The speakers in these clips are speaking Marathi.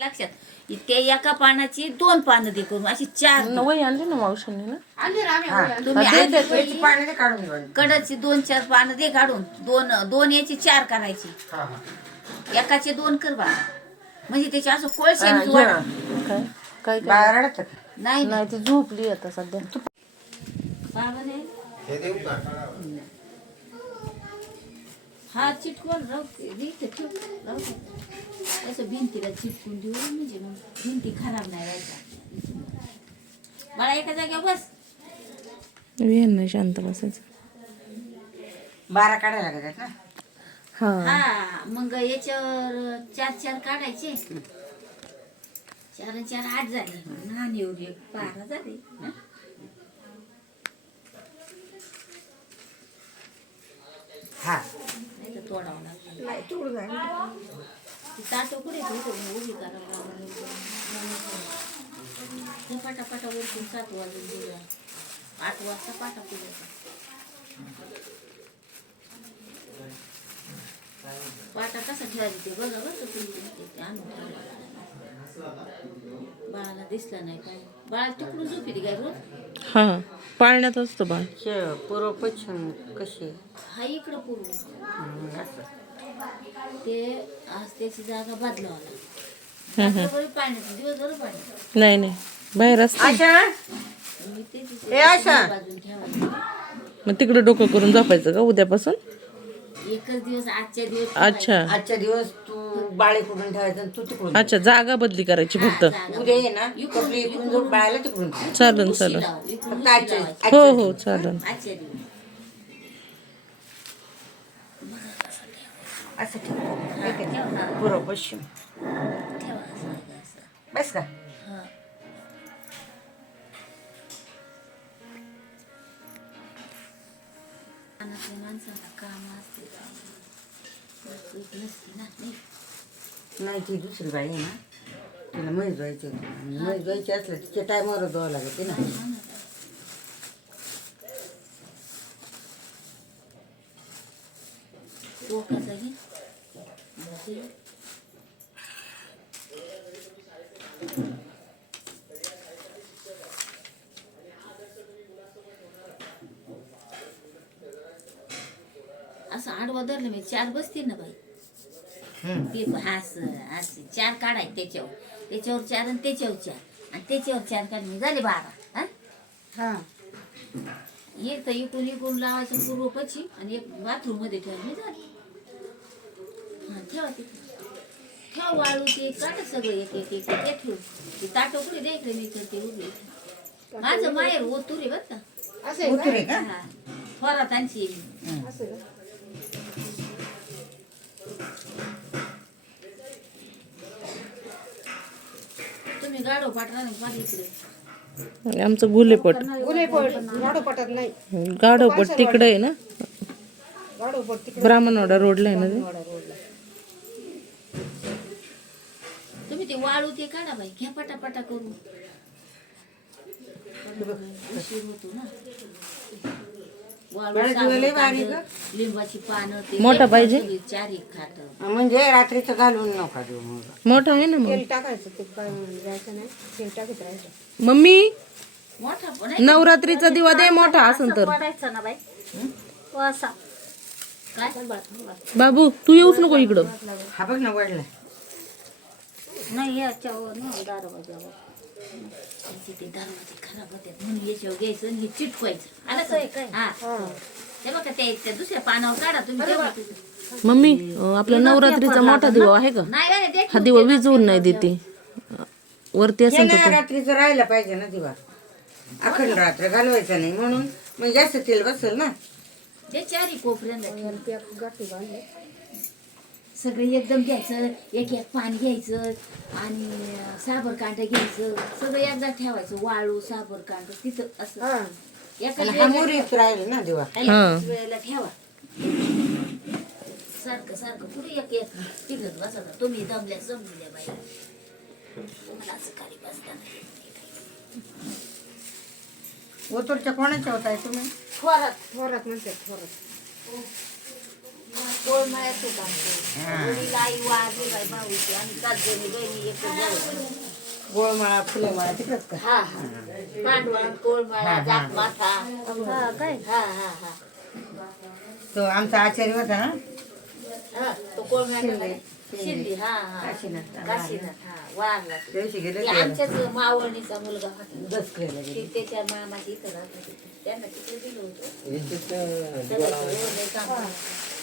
लक्षात. ते एका पानाची दोन पानं दे करून अशी चार. वही आणली ना मावशांनी ना? तुम्ही हा, दे, आधी दे. पहिली पाणी दे काढून घेऊन. कडची दोन चार पानं दे काढून. दोन दोन याची चार करायची. हा हा. एकाचे दोन कर बा. म्हणजे त्याची असं हा, कोळशे घे. काय काय काय? बाहेर रडत नाही नाही. ती झोपली आता सध्या. बाबा नाही हे देऊ का? हा चिटकून राहू दे. दे इथं ठेव. राहू दे. असं भिंतीला चिटकून देऊ म्हणजे मग भिंती खराब नाही राहायचा बाळा एका जागेवर बस. वेळ नाही शांत बसायचं. बारा काढायला लागत ना हा. हा मग याच्यावर चार चार काढायचे. चार आणि चार आठ झाले. लहान एवढी एक बारा झाले. हं? हा. नाही तर तोडावं लागतं ताटं मी उभी करावं लागलं. ते पाटापाटा वरतून सात वाजून गेला आठ वाजता पाटा पुजायचा पाटा कसा ठेवायचा ते बघा बरं तुम्ही आणून. बाळाला दिसला नाही काय बाळा तिकडून झोपी काय रोज हा पाळण्यात असतो बाळ पूर्व पश्चिम कशी हा इकडं पूर्व असं. ते आज त्याची जागा बदलावा लागली. दिवसभर नाही नाही. बाहेर असते. आशा? मी त्याची ए, आशा. बाजून ठेवायची. मग तिकडे डोकं करून झोपायचं का उद्यापासून? एकच दिवस आजच्या दिवस अच्छा. आजच्या दिवस तू बाळे कुठून ठेवायचं आणि तू तिकडून अच्छा जागा बदली करायची फक्त. उद्या ये ना. कपडे इकडून जो बाळाला तिकडून ठेव. चालन चालन. फक्त आजच्या हो हो चालन. आजच्या दिवस. असं ठेव. पूर्व पश्चिम. बस का? हा. नाही? ती दुसरी बाई आहे ना. तिला म्हैस धुवायची होती. म्हैस धुवायची असलं तिच्या टायमावर धुवावं लागते ना. टोकाचा बरं. असं आडवं धरलं मी चार बसतील ना बाई. हम्म. ते असं असं चार काढाय त्याच्यावर. त्याच्यावर चार आणि त्याच्यावर चार. आणि त्याच्यावर चार काढले झाले बारा हा? हा. एक तर इकडून इकडून लावायचं पूर्व पश्चिम आणि एक बाथरूममध्ये ठेवा मी झाली. हा ठेवा तिथे. ठेवा वाळू ते काढ सगळं एक एक एक ठेवू ते ताट मी तर ते उभी माझं माहेर ओतुरे बर का. उतरे का? हा आणखी तुम्ही गाडो पाठरा माझ्या इकडे. आमचं गुलेपट. गाढवपट तिकडे आहे ना? ब्राह्मणवाडा रोडला आहे ना ते? वाळू ते काढा बाई घ्या पटापटा करून. उशीर होतो ना वाळू, बाळा, साबण, तुला लय भारी कांदा, लिंबाची पानं ते मोठा पाहिजे? सगळी चार एक खाट म्हणजे रात्रीचं घालून नका देऊ मग. मोठा आहे ना मग. मम्मी मोठा पण आहे. नवरात्रीचा दिवा दे मोठा असन तर. पडायचा ना बाई. असा. काय? बाबू तू येऊच नको इकडं. हा बघ ना वडला नाही याच्यावर ना दरवाजावर. त्याचे ते दरवाजे खराब होते. म्हणून याच्यावर घ्यायचं आणि हे चिटकवायचं. आलं का? हा. ते बघा ते त्या दुसऱ्या पानावर काढा तुम्ही तेव्हा. मम्मी अं, आपला नवरात्रीचा मोठा दिवा आहे का? नाही बाई, ते हा दिवा विजवून नाही देते. वरती असेल तर रात्रीचं राहायला पाहिजे ना दिवा. अखंड रात्र घालवायचा नाही म्हणून. मग जास्त तेल बसेल ना. ते चारी कोपऱ्यांना सगळं एकदम घ्यायचं एक एक पान घ्यायचं आणि साबर कांड घ्यायचं. सगळं एकदा ठेवायचं वाळू साबर कांड तिथं असं. आणि हा राहील ना दिवा. वेळेला ठेवा. सारखं सारखं पुढे एक एक तिघत बसा तुम्ही दमल्या द्या बाई. तुम्हाला असं खाली बसता नाही. ओतूरच्या कोणाच्या होत आहे तुम्ही थोरात. थोरात म्हणते थोरात. कोळमळ्यात होत आमचं आई वारली बाई भाऊची आणि सात जणी बहिणी एक गोळमाळा फुलमाळा तिकडच का? हा हा. पांडवा कोळमळा जात माथा. काय? हा हा हा. तो आमचा आचार्य होता ना? हा तो हा हा. काशीनाथ. काशीनाथ हा वारला तो. त्या दिवशी गेले ते आमच्याच मावळणीचा मुलगा होता. दसकरेला गेले ते त्याच्या मामाची इथं राहत होते. त्यांना तिकडे दिलं होतं. सगळं सगळं लय काम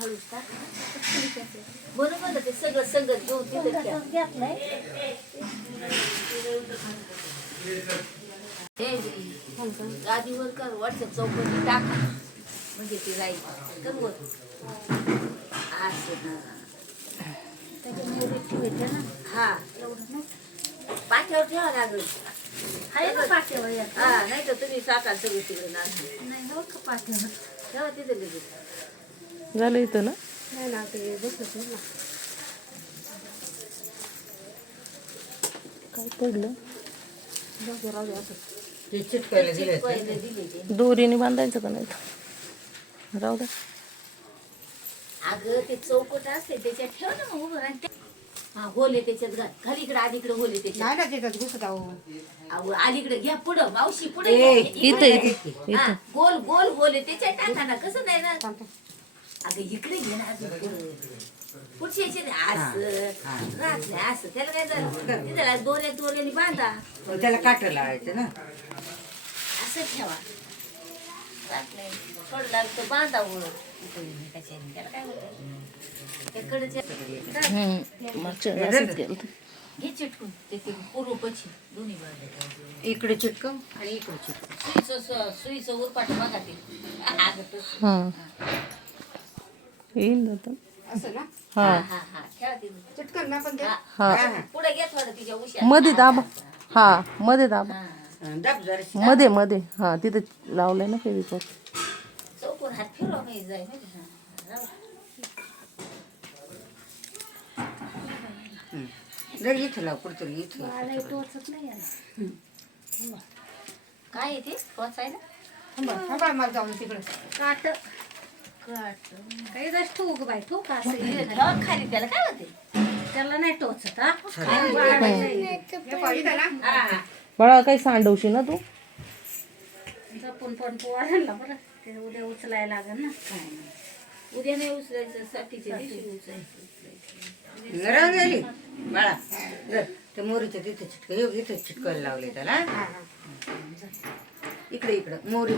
हळूच टाक. बरोबर आहे, ते सगळं सगळं घेऊन तिथं. हे गादीवर कर व्हॉट्सअप चौकटी टाक. म्हणजे ती राहील. कर वर. असं ना. हा. पाठ्यावर ठेवा लागेल. हा नाही तर तुम्ही साकाल सगळी तिकडे ना ठेवा तिथे लगेच. झालं इथं ना? काय पडलं? ते चिटकायला दिले पहिले दिले ते. दोरीने बांधायचं का नाही? राहू द्या अगं ते चौकट असते त्याच्यात ठेव ना मग उभं हा होले त्याच्यात घाल. खाली इकडे अलीकडे होले त्याच्यात. नाही ना तिथं घुसत आहो अहो, अलीकडे घ्या पुढं मावशी पुढे ए, इथं इथं हा, गोल गोल होले त्याच्यात टाका ना. कसं नाही ना? अगं इकडे घे ना अजून पुढं. पुढच्या याच्यात असं राहत नाही असं त्याला काय झालं? दोऱ्या दोऱ्याने बांधा. त्याला काट लावायचं ना? असं ठेवा. राहत नाही. थोडं लागलं तर बांधा वर त्याला काय होतं. घे चिटकून. ते ते पूर्व पश्चिम दोन्ही बाजू इकडे चिटकव आणि इकडे चिटकव सुईचं सुईचं उरपाट बघा ते. हा. येईल असं ना? हा. हा हा हा. ठेवा ते चिटकन ना पण ते. हा. हा. पुढे घ्या थोडं तिच्या उशा मध्ये दाबा. हा मध्ये दाबा. हा. दाब जरा मध्ये मध्ये. हा तिथे लावलंय ना फेविकॉल. चौकोन हात फिरवा मी जाय माहिती का? राहू. जर इथं लाव कुठतरी इथं काय आहे ते? पोचायला मला जाऊन तिकडे. काट काट. काही जास्त ठोक बाई ठोक असं हे खाली त्याला काय होते त्याला नाही टोचत हा हा हा बाळा काही सांडवशी ना तू? जपून पण पोवायला बरं ते उद्या उचलायला लागेल ना उद्या नाही उचलायचं साठीच्या दिवशी. उचलायचं नरम झाली बाळा जर ते मोरीच्या तिथे चिटक हे इथे चिटकायला लावले त्याला. इकडे इकडं मोरी.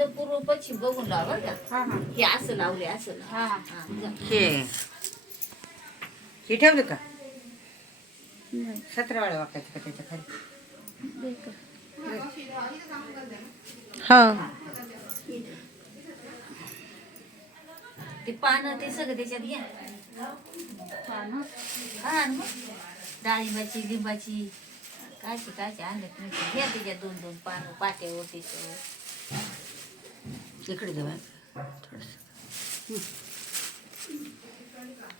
तिथं पूर्व पश्चिम बघून लाव बरं का. हे असं लावले असं लाव. हा. हा, जा. हे. हे ठेवलं का? सतरा वेळा वाकायचं का त्याच्याखाली? हा. ते पानं ते सगळं त्याच्यात घ्या. पानं? हा मग? डाळिंबाची लिंबाची. कायची कायची आणत नाही घ्या त्याच्यात दोन दोन पानं पाट्यावर त्याच्यावर इकडे जेव्हा थोडस.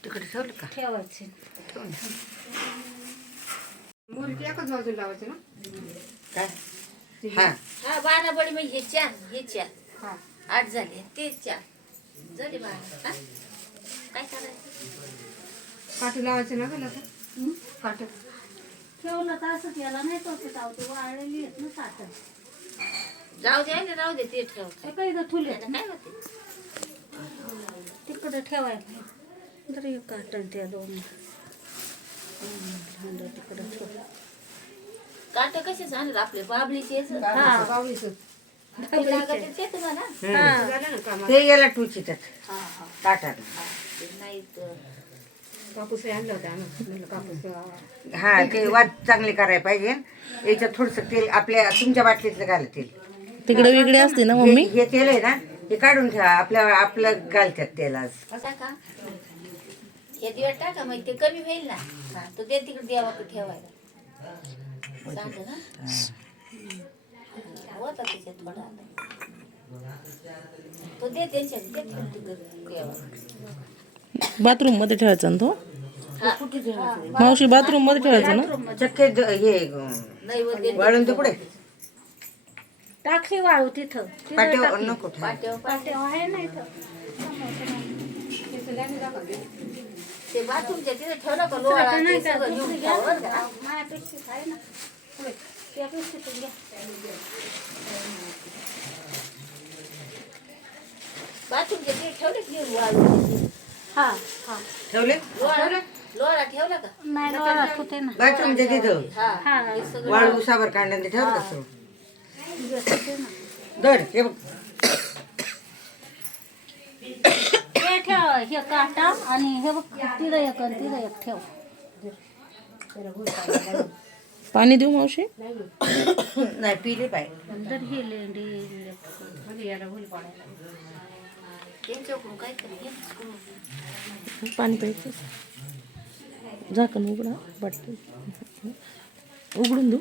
तिकडे ठेवलं का? ठेवायचे. ठेव. ना. काय? हा. हा बारा बडी म्हणजे हे चार हे चार. आठ झाले ते चार. झाले बारा. हा? काय करायचं? काठी लावायचं ना गं आता? काठ. ठेवलं तर असं त्याला नाही टोचत आहो ते वाळलेली आहेत ना साठं. जाऊ दे ना राहू दे ते ठेव. काही तर ठुले काय होते? तिकडं ठेवायला तर एक काटण त्या दोन. तिकडं ठेव. काट कसे आणलं आपले? बाबळीचे हा. लागत तुम्हाला ते याला टुचितात हा. हा ताटात ते नाही तर. कापूस आणला होता म्हणलं कापूस हा ते वाद चांगले करायला पाहिजे. याच्यात थोडस तेल आपल्या तुमच्या बाटलीतलं घाला तेल. तिकडे वेगळी असते ना मम्मी? हे तेल आहे ना हे काढून ठेवा. आपल्या आपलं घालतात तेल आज असा का? हे दिवस टाका मग ते कमी होईल ना. हा तो दे तिकडे देवाकडे ठेवायला. सांग ना. होता त्याच्यात थोडा तो दे त्यांच्या दे तिकडे तिकडे देवाकडे. बाथरूममध्ये ठेवायचा ना तो? मावशी बाथरूममध्ये ठेवायचा ना? चक्के द- हे अं, नैवेद्य वाळून ते पुढे. टाकली वाळू तिथं. पाट्यावर. नको. पाट्यावर पाट्या आहे ना इथं. ते बाथरूमच्या तिथे ठेवलं का लोळा? नाही ते का? सगळं घेऊन घ्या. बरं का. माझ्या पेक्षीच आहे ना. पुढे. त्या पेक्षीतून घ्या बाथरूमच्या तिथे ठेवले की नाही वाळू हा हा. ठेवले? लोळा लोळा ठेवला का? नाही लोळात होते ना. बाथरूमच्या तिथं. हा हा. हे वाळू साबर काढण्यात ठेवलं असं दर हे बघ. हे ठेव हे काटा आणि हे बघ तिथं एक आणि तिथं एक ठेव. पाणी देऊ मावशी? नाही पिले पाहिजे नंतर हे लेंडी त्यांच्याकडून पाणी प्यायचं? झाकण उघडा? वाटतं उघडून देऊ?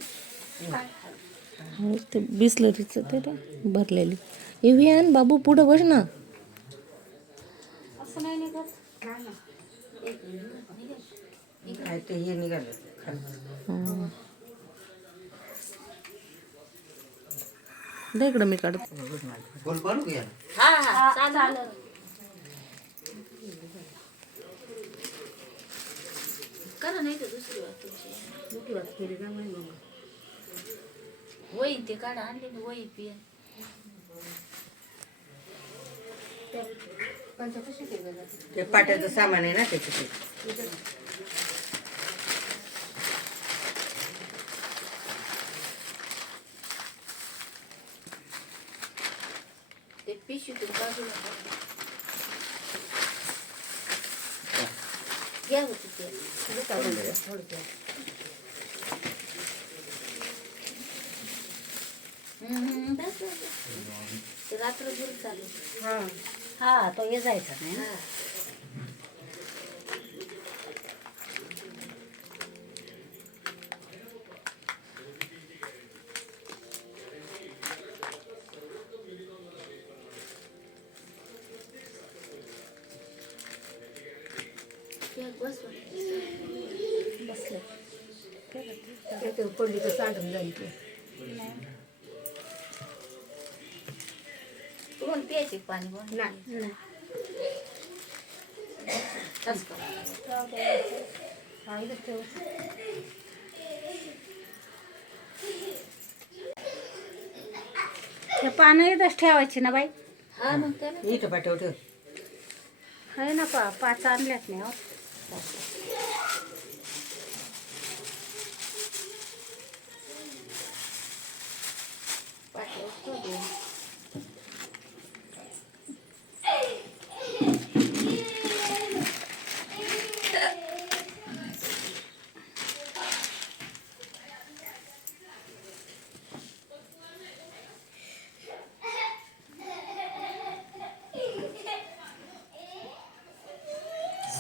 ते बिस्लरीचं ते भरलेली. एव्हियान बाबू पुढं बस ना. इकडं मी काढते. हा. हा हा, करा नाही दुसरी वाट तुमची वही ते काढा आणले ना वही पिया ते पाट्याचं सामान आहे ना त्याच्यात. ते पिशवीतून काढू नका घ्या होती ते हम्म, बस, बस, बस. ते रात्रभर चालू. हा तो ये जायचा नाही ना? हा घ्या, बस बसले. तुम्हाला प्यायचे पाणी नाही. हा हे पानं ठेवायची ना बाई? हा मग इथं पाट्यावर ठेव. आहे ना पा पाच आणल्यात नाही हो.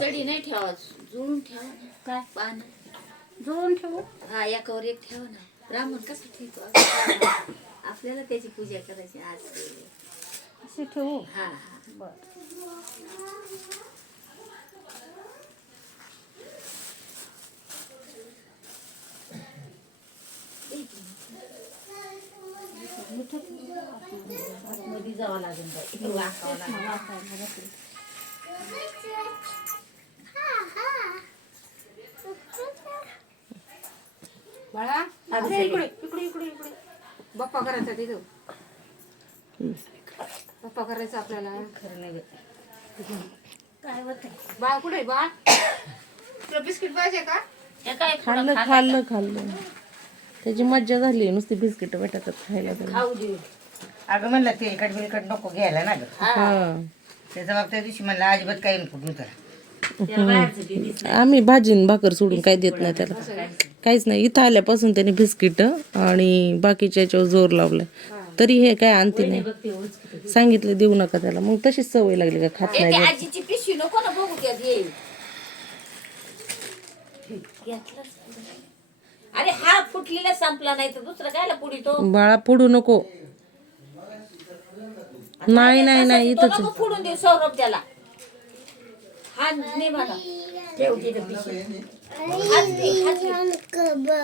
सडी नाही ठेवा जुळून ठेवा. ना काय? पान. जुळून ठेवू? हा एकावर एक ठेवा ना. ब्राह्मण कसं ठेवतो? आपल्याला त्याची पूजा करायची आज. असे ठेवू? हा हा. बर. मध्ये जावं लागेल बाई. वाकावं लागेल. बाळा इकडे इकडे इकडे इकडे इकडे. बाप्पा करायचा तिथं. बाप्पा करायचा आपल्याला. खरं नाही काय बाळ कुठे बाळ? तुला बिस्किट पाहिजे का? हे काय खाल्लं खाल्लं? खाल्लं त्याची मज्जा झाली नुसती बिस्किट भेटतात खायला त्याला. खाऊ दे. अगं म्हणलं तेलकट बिलकट नको घ्यायला ना गं. हा. त्याच्या बाबतीत दिवशी म्हणलं अजिबात काही नको नव्हतं आम्ही भाजी भाकर सोडून काय देत नाही त्याला. काहीच नाही. इथं आल्यापासून त्याने बिस्किट आणि बाकीच्या याच्यावर जोर लावलाय. तरी हे काय आणते नाही. सांगितलं देऊ नका त्याला. मग तशीच सवय लागली का? खात नाही अरे हा फुटलेला संपला नाही तर दुसरा कायला पुढी तो बाळा पुढू नको. नाही नाही नाही नको फोडून देऊ सौरभ त्याला. नाही मला ठेव तिथं पिशवी. हात दे, हात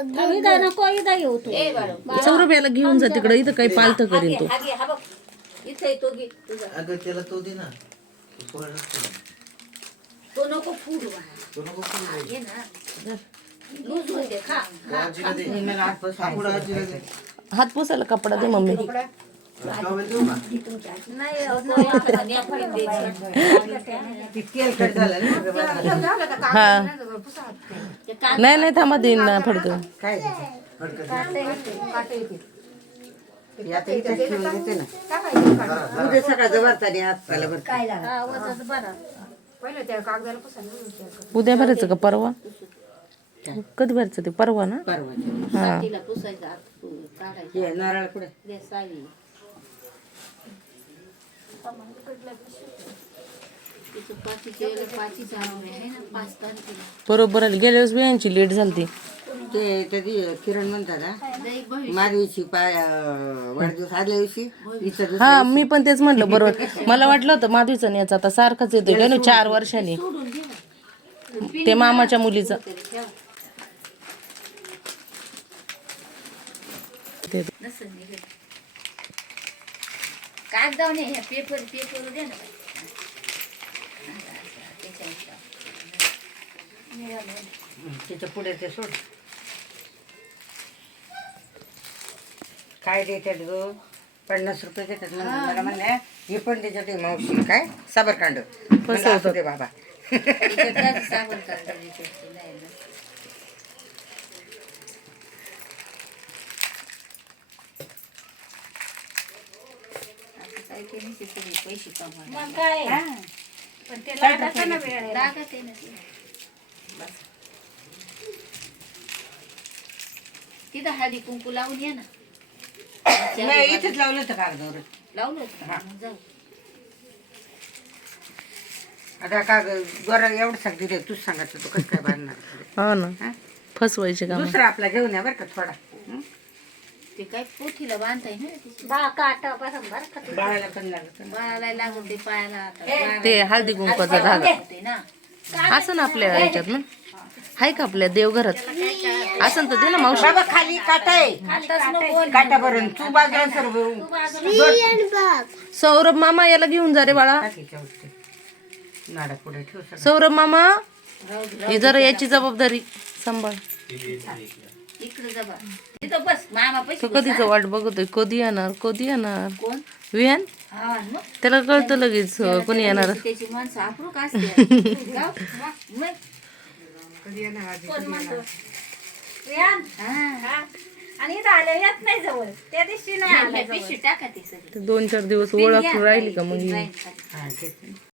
दे. इदा नको इदा येऊ तू. ए बाळं. सौरभ याला घेऊन जा तिकडे इथं काही पालत हा घे, तो. घे, हा बघ. इथं आहे तो घे तुझा. अगं त्याला तो दे ना. तो पोराला दे. तो नको फूड तो नको करू दे. घे ना. लूज होते खा तो आजीला दे. मला आठ कापड आजीला दे हात पुसायला कपडा दे मम्मी नाही नाही, हा थांबा देईन ना फडकं. उद्या सकाळचं भरताने हात. उद्या भरायचं का परवा? कधी भरायचं ते? परवा ना? परवाच्या हा. हे नारळ कुठे दे सावी तिचं पाचीचे पाचीचं आणून आहे ना पाच तारखेला बरोबर आली गेल्या वेळेस बियांची लेट झाली ते कधी किरण म्हणतात हा. माधवीची पाय अं, वाढदिवस आदल्या दिवशी दुसऱ्या हा मी पण तेच म्हटलं बरोबर. मला वाटलं होतं माधवीचा आणि याचा. आता सारखाच येतोय. काय ना चार वर्षांनी. ते मामाच्या मुलीचा. तरी ते कागद जाऊन ह्या पेपर पेपर दे ना. तिच्या पुढे ते सोड. काय देतात ग? पन्नास रुपये देतात म्हणून मला म्हणल्या हे पण त्याच्यात आहे मावशी काय? साबरकांड. म्हणलं, असू दे बाबा. साबण सगळे पैसे. मग काय? पण ते ना वेळ. लागत आहे ना ते. तिथं हळदी कुंकू लावून ये ना. नाही इथेच लावलं होतं कागदावर. लावलं होतं का? मग जाऊ. आता कागद गोरा एवढं सांगते रे तूच सांगायचं तू कसं काय बांधणार? हा ना. हा? फसवायचे का दुसरा आपला घेऊन या बरं का थोडा? ते काय पोथीला बांधताय ना ते. दहा काट बरोबर का ते? बाळाला पण लागत ना. बाळाला लागून ते पायाला आता. बाळाला- ते हळदी कुंकवाचा धागा होते ना. असं ना आपल्या ह्याच्यात ना? हाय का आपल्या देवघरात? असं तर दे ना मावशी. बाबा खाली काटा आहे काटा भरून. तू बाजूला सर्व सौरभ मामा याला घेऊन जा रे बाळा. नाडा पुढे ठेव सगळं. सौरभ मामा ही जरा याची जबाबदारी सांभाळ. इकडे जा बा तिथं बस मामा तो पैसे कधीच वाट बघतोय? कधी येणार? कधी येणार? कोण? विहान? हा त्याला कळतं लगेच कोणी येणार? त्याची माणसं अप्रूक असते. गाव. मग. कोण म्हणतो? रियान? हा. हा. आणि इथं आले येत नाही जवळ. त्या दिवशी नाही आला पिशवी टाका ते सगळं. ते दोन चार दिवस ओळख राहिली का मग